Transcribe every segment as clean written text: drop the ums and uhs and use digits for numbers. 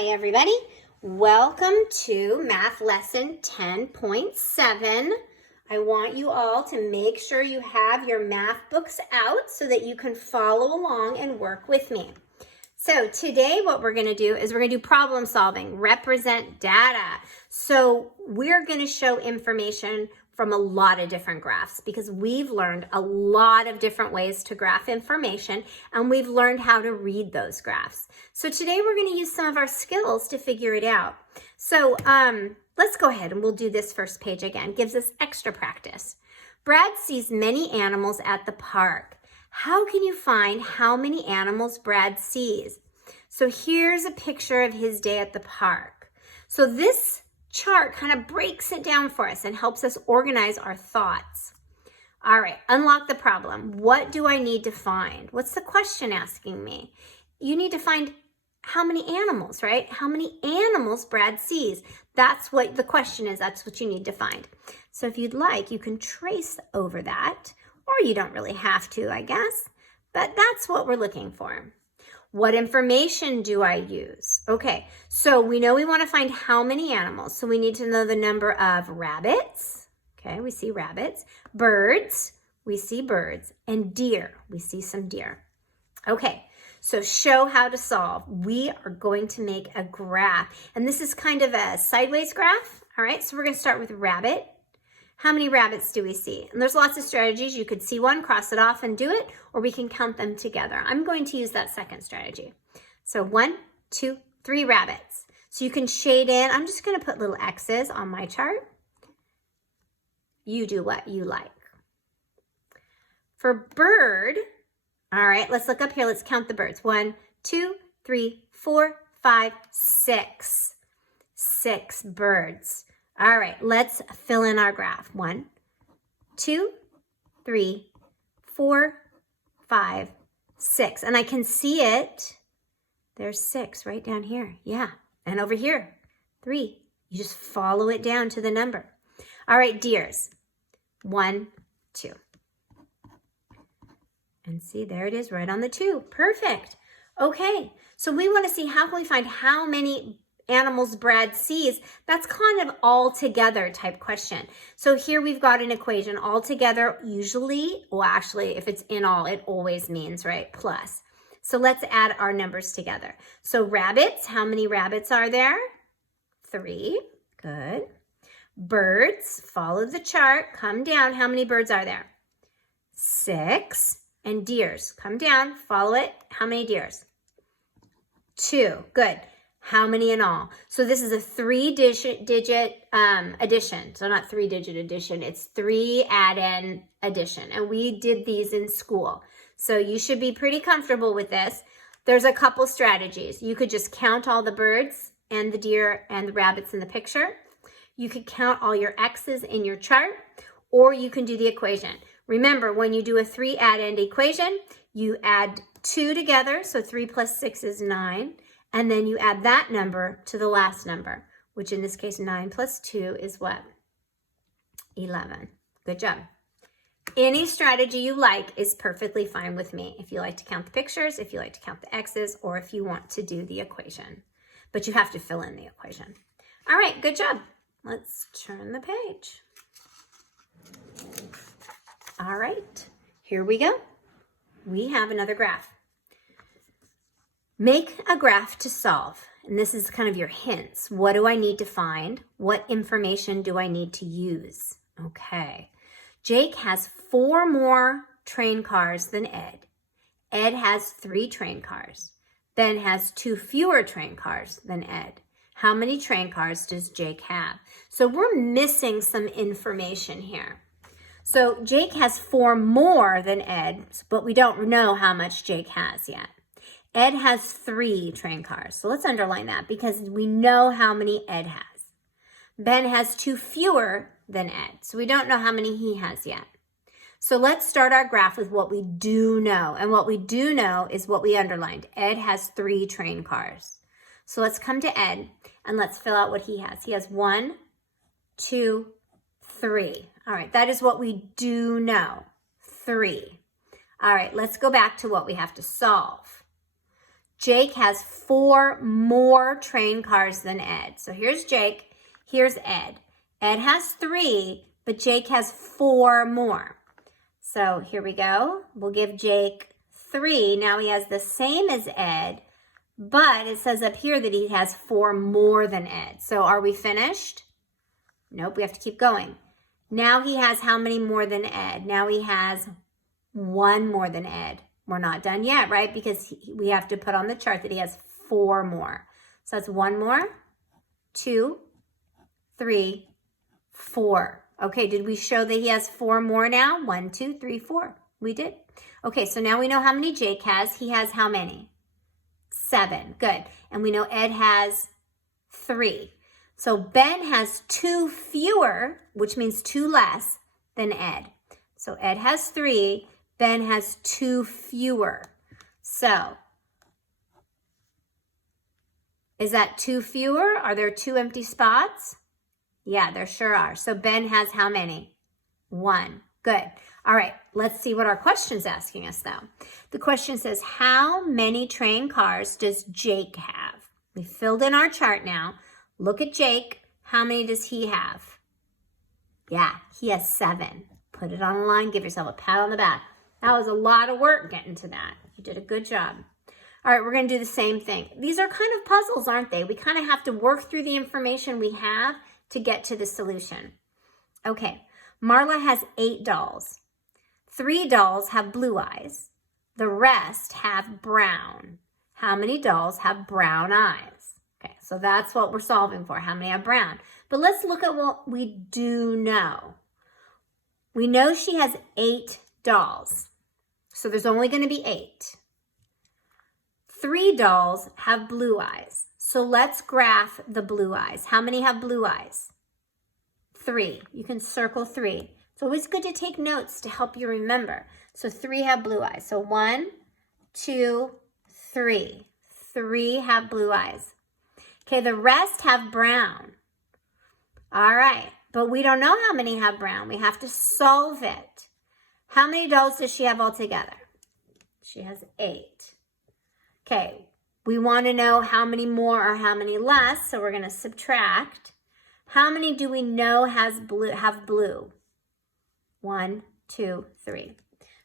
Hi, everybody. Welcome to Math Lesson 10.7. I want you all to make sure you have your math books out so that you can follow along and work with me. So today what we're going to do is we're going to do problem solving, represent data. So we're going to show information from a lot of different graphs because we've learned a lot of different ways to graph information and we've learned how to read those graphs. So today we're going to use some of our skills to figure it out. So let's go ahead and we'll do this first page again. Gives us extra practice. Brad sees many animals at the park. How can you find how many animals Brad sees? So here's a picture of his day at the park. So this chart kind of breaks it down for us and helps us organize our thoughts. All right, unlock the problem. What do I need to find? What's the question asking me? You need to find how many animals, right? How many animals Brad sees. That's what the question is. That's what you need to find. So if you'd like, you can trace over that, or you don't really have to, I guess, but that's what we're looking for. What information do I use? Okay, so we know we want to find how many animals. So we need to know the number of rabbits. Okay, we see rabbits. Birds, we see birds. And deer, we see some deer. Okay, so show how to solve. We are going to make a graph. And this is kind of a sideways graph. All right, so we're going to start with rabbit. How many rabbits do we see? And there's lots of strategies. You could see one, cross it off and do it, or we can count them together. I'm going to use that second strategy. So 1, 2, 3 rabbits. So you can shade in. I'm just going to put little X's on my chart. You do what you like. For bird, all right, let's look up here. Let's count the birds. 1, 2, 3, 4, 5, 6. 6 birds. All right, let's fill in our graph. 1, 2, 3, 4, 5, 6. And I can see it. There's 6 right down here. Yeah, and over here, 3. You just follow it down to the number. All right, deers. 1, 2. And see, there it is right on the 2. Perfect. Okay, so we want to see how can we find how many animals Brad sees. That's kind of all together type question. So here we've got an equation all together usually, well actually if it's in all, it always means, right, plus. So let's add our numbers together. So rabbits, how many rabbits are there? 3, good. Birds, follow the chart, come down, how many birds are there? 6. And deers, come down, follow it, how many deers? 2, good. How many in all? So this is a 3-digit addition. So not 3-digit addition, it's 3 add-in addition. And we did these in school. So you should be pretty comfortable with this. There's a couple strategies. You could just count all the birds and the deer and the rabbits in the picture. You could count all your X's in your chart, or you can do the equation. Remember, when you do a 3 add-in equation, you add 2 together. So 3 plus 6 is 9. And then you add that number to the last number, which in this case, 9 plus 2 is what? 11. Good job. Any strategy you like is perfectly fine with me. If you like to count the pictures, if you like to count the X's, or if you want to do the equation. But you have to fill in the equation. All right, good job. Let's turn the page. All right, here we go. We have another graph. Make a graph to solve. And this is kind of your hints. What do I need to find? What information do I need to use? Okay. Jake has 4 more train cars than Ed. Ed has 3 train cars. Ben has 2 fewer train cars than Ed. How many train cars does Jake have? So we're missing some information here. So Jake has 4 more than Ed, but we don't know how much Jake has yet. Ed has 3 train cars. So let's underline that because we know how many Ed has. Ben has 2 fewer than Ed. So we don't know how many he has yet. So let's start our graph with what we do know. And what we do know is what we underlined. Ed has 3 train cars. So let's come to Ed and let's fill out what he has. He has 1, 2, 3. All right, that is what we do know. 3. All right, let's go back to what we have to solve. Jake has 4 more train cars than Ed. So here's Jake, here's Ed. Ed has 3, but Jake has 4 more. So here we go. We'll give Jake 3. Now he has the same as Ed, but it says up here that he has 4 more than Ed. So are we finished? Nope, we have to keep going. Now he has how many more than Ed? Now he has 1 more than Ed. We're not done yet, right? Because we have to put on the chart that he has 4 more. So that's 1 more, 2, 3, 4. Okay, did we show that he has 4 more now? 1, 2, 3, 4. We did. Okay, so now we know how many Jake has. He has how many? 7. Good. And we know Ed has 3. So Ben has 2 fewer, which means 2 less than Ed. So Ed has 3. Ben has 2 fewer. So, is that 2 fewer? Are there 2 empty spots? Yeah, there sure are. So Ben has how many? 1. Good. All right, let's see what our question's asking us though. The question says, how many train cars does Jake have? We filled in our chart now. Look at Jake. How many does he have? Yeah, he has 7. Put it on a line. Give yourself a pat on the back. That was a lot of work getting to that. You did a good job. All right, we're going to do the same thing. These are kind of puzzles, aren't they? We kind of have to work through the information we have to get to the solution. Okay, Marla has 8 dolls. 3 dolls have blue eyes. The rest have brown. How many dolls have brown eyes? Okay, so that's what we're solving for. How many have brown? But let's look at what we do know. We know she has 8 dolls. So there's only going to be 8. 3 dolls have blue eyes. So let's graph the blue eyes. How many have blue eyes? 3. You can circle 3. It's always good to take notes to help you remember. So 3 have blue eyes. So 1, 2, 3. 3 have blue eyes. Okay, the rest have brown. All right, but we don't know how many have brown. We have to solve it. How many dolls does she have altogether? She has 8. Okay, we want to know how many more or how many less, so we're going to subtract. How many do we know have blue? 1, 2, 3.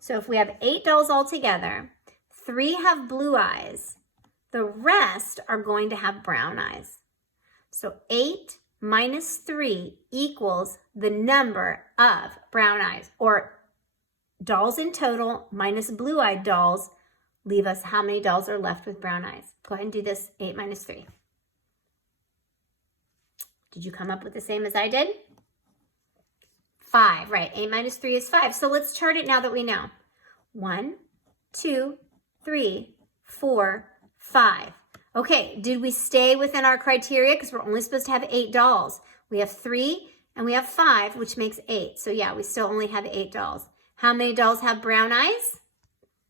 So if we have 8 dolls altogether, 3 have blue eyes. The rest are going to have brown eyes. So 8 minus 3 equals the number of brown eyes, or dolls in total minus blue-eyed dolls leave us how many dolls are left with brown eyes. Go ahead and do this. 8 minus 3. Did you come up with the same as I did? 5, right. 8 minus 3 is 5. So let's chart it now that we know. 1, 2, 3, 4, 5. Okay, did we stay within our criteria? Because we're only supposed to have 8 dolls. We have 3 and we have 5, which makes 8. So yeah, we still only have 8 dolls. How many dolls have brown eyes?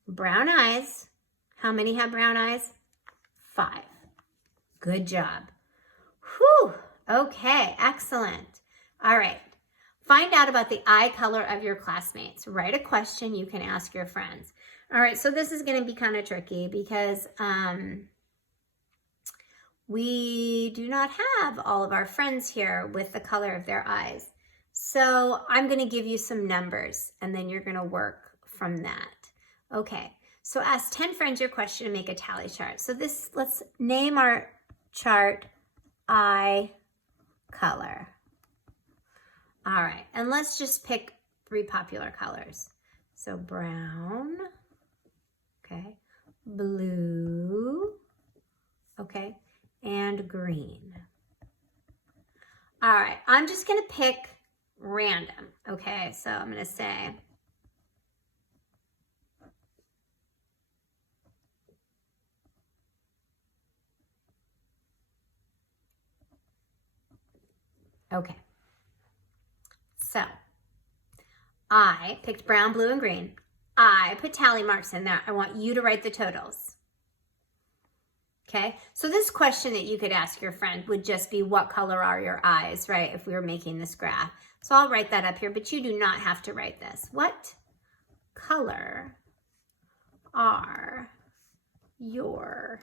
Brown eyes. How many have brown eyes? 5. Good job. Whew. Okay, excellent. All right. Find out about the eye color of your classmates. Write a question you can ask your friends. All right, so this is going to be kind of tricky because we do not have all of our friends here with the color of their eyes. So I'm going to give you some numbers and then you're going to work from that. Okay, so ask 10 friends your question and make a tally chart. So let's name our chart eye color. All right, and let's just pick 3 popular colors. So brown, okay, blue, okay, and green. All right, I'm just gonna pick random, okay? So I'm gonna say, okay. So I picked brown, blue, and green. I put tally marks in there. I want you to write the totals. Okay, so this question that you could ask your friend would just be, what color are your eyes, right? If we were making this graph. So I'll write that up here, but you do not have to write this. What color are your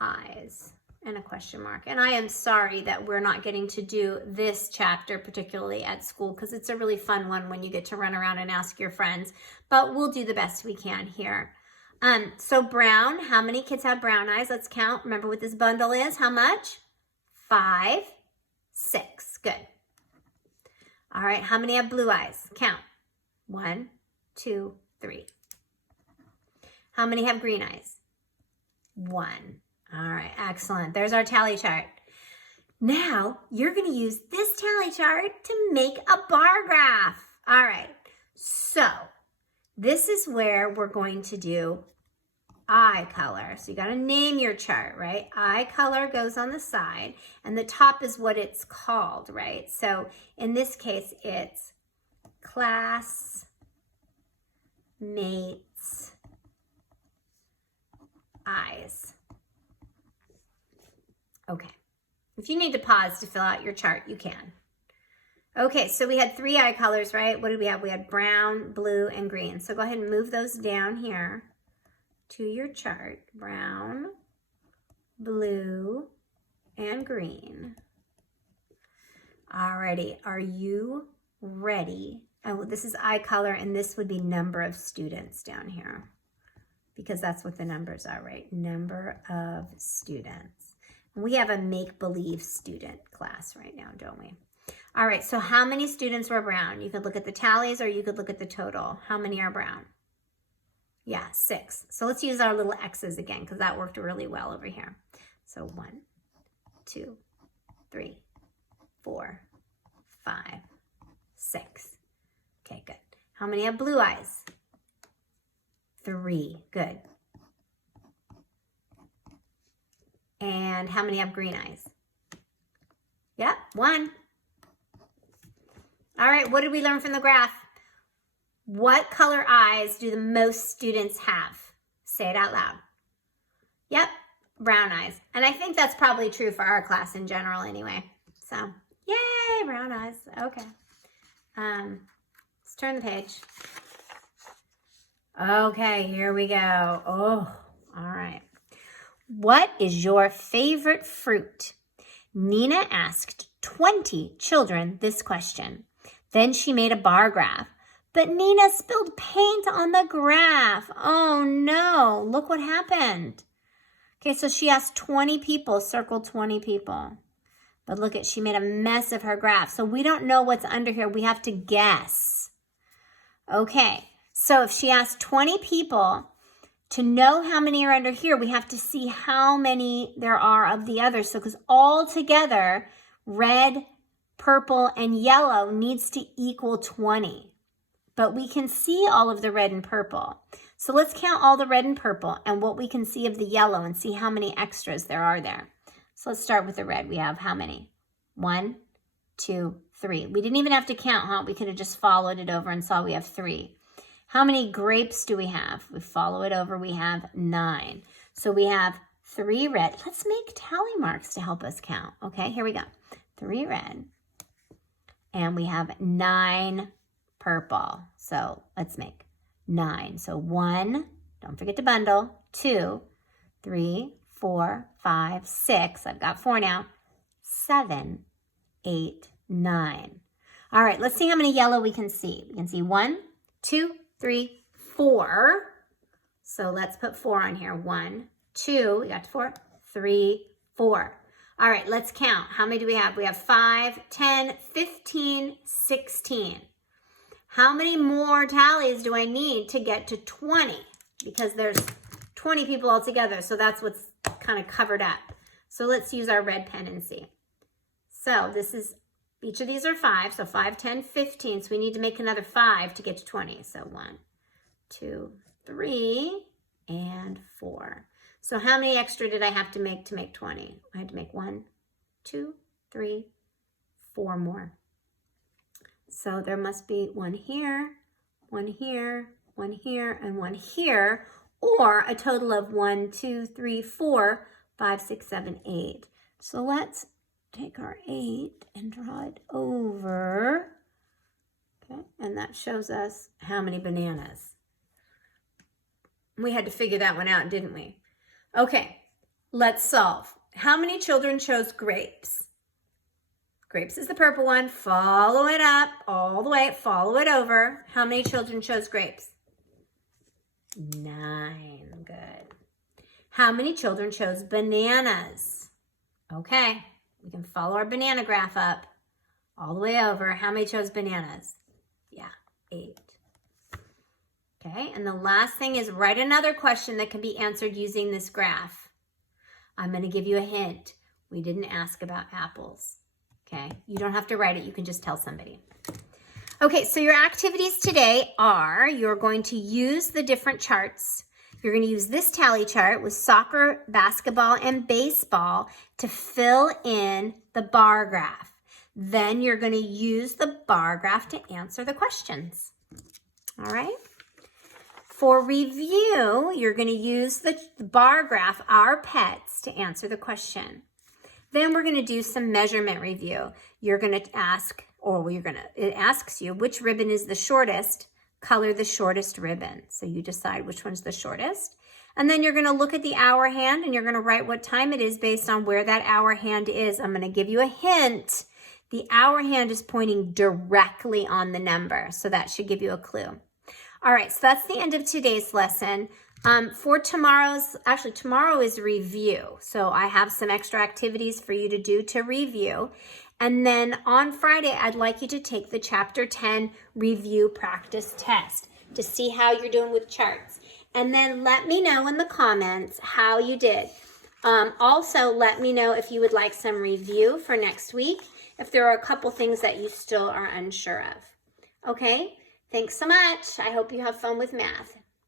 eyes? And a question mark. And I am sorry that we're not getting to do this chapter particularly at school because it's a really fun one when you get to run around and ask your friends, but we'll do the best we can here. So brown, how many kids have brown eyes? Let's count. Remember what this bundle is. How much? 5, 6. Good. All right, how many have blue eyes? Count. 1, 2, 3. How many have green eyes? 1. All right, excellent. There's our tally chart. Now, you're going to use this tally chart to make a bar graph. All right, so this is where we're going to do eye color. So you got to name your chart, right? Eye color goes on the side, and the top is what it's called, right? So in this case, it's classmates eyes. Okay. If you need to pause to fill out your chart, you can. Okay, so we had 3 eye colors, right? What did we have? We had brown, blue, and green. So go ahead and move those down here to your chart. Brown, blue, and green. Alrighty, are you ready? Oh, this is eye color, and this would be number of students down here because that's what the numbers are, right? Number of students. We have a make-believe student class right now, don't we? All right, so how many students were brown? You could look at the tallies or you could look at the total. How many are brown? Yeah, 6. So let's use our little X's again because that worked really well over here. So 1, 2, 3, 4, 5, 6. Okay, good. How many have blue eyes? 3. Good. And how many have green eyes? Yep, 1. All right, what did we learn from the graph? What color eyes do the most students have? Say it out loud. Yep, brown eyes. And I think that's probably true for our class in general anyway. So, yay, brown eyes. Okay. Let's turn the page. Okay, here we go. Oh, all right. What is your favorite fruit? Nina asked 20 children this question. Then she made a bar graph. But Nina spilled paint on the graph. Oh no, look what happened. Okay, so she asked 20 people, circled 20 people. But look at, she made a mess of her graph. So we don't know what's under here. We have to guess. Okay, so if she asked 20 people, to know how many are under here, we have to see how many there are of the others. So because all together, red, purple, and yellow needs to equal 20. But we can see all of the red and purple. So let's count all the red and purple and what we can see of the yellow and see how many extras there are there. So let's start with the red. We have how many? 1, 2, 3. We didn't even have to count, huh? We could have just followed it over and saw we have 3. How many grapes do we have? We follow it over. We have 9. So we have 3 red. Let's make tally marks to help us count. Okay, here we go. 3 red. And we have 9 purple. So let's make 9. So 1, don't forget to bundle, 2, 3, 4, 5, 6. I've got 4 now. 7, 8, 9. All right, let's see how many yellow we can see. We can see 1, 2, 3, 4. So let's put 4 on here. 1, 2, we got 4, 3, 4. All right, let's count. How many do we have? We have 5, 10, 15, 16. How many more tallies do I need to get to 20? Because there's 20 people all together, so that's what's kind of covered up. So let's use our red pen and see. So this is, each of these are 5, so 5, 10, 15. So we need to make another 5 to get to 20. So 1, 2, 3, and 4. So how many extra did I have to make 20? I had to make 1, 2, 3, 4 more. So there must be 1 here, 1 here, 1 here, and 1 here, or a total of 1, 2, 3, 4, 5, 6, 7, 8. So let's take our 8 and draw it over. Okay, and that shows us how many bananas. We had to figure that one out, didn't we? Okay, let's solve. How many children chose grapes? Grapes is the purple one. Follow it up all the way. Follow it over. How many children chose grapes? 9. Good. How many children chose bananas? Okay, we can follow our banana graph up all the way over. How many chose bananas? Yeah, 8. Okay, and the last thing is write another question that can be answered using this graph. I'm going to give you a hint. We didn't ask about apples. Okay, you don't have to write it. You can just tell somebody. Okay, so your activities today are you're going to use the different charts. You're going to use this tally chart with soccer, basketball, and baseball to fill in the bar graph. Then you're going to use the bar graph to answer the questions. All right? For review, you're going to use the bar graph, our pets, to answer the question. Then we're going to do some measurement review. You're going to ask, it asks you which ribbon is the shortest. Color the shortest ribbon. So you decide which one's the shortest. And then you're going to look at the hour hand and you're going to write what time it is based on where that hour hand is. I'm going to give you a hint. The hour hand is pointing directly on the number. So that should give you a clue. All right, so that's the end of today's lesson. For tomorrow is review. So I have some extra activities for you to do to review. And then on Friday, I'd like you to take the Chapter 10 review practice test to see how you're doing with charts. And then let me know in the comments how you did. Also, let me know if you would like some review for next week, if there are a couple things that you still are unsure of. Okay, thanks so much. I hope you have fun with math.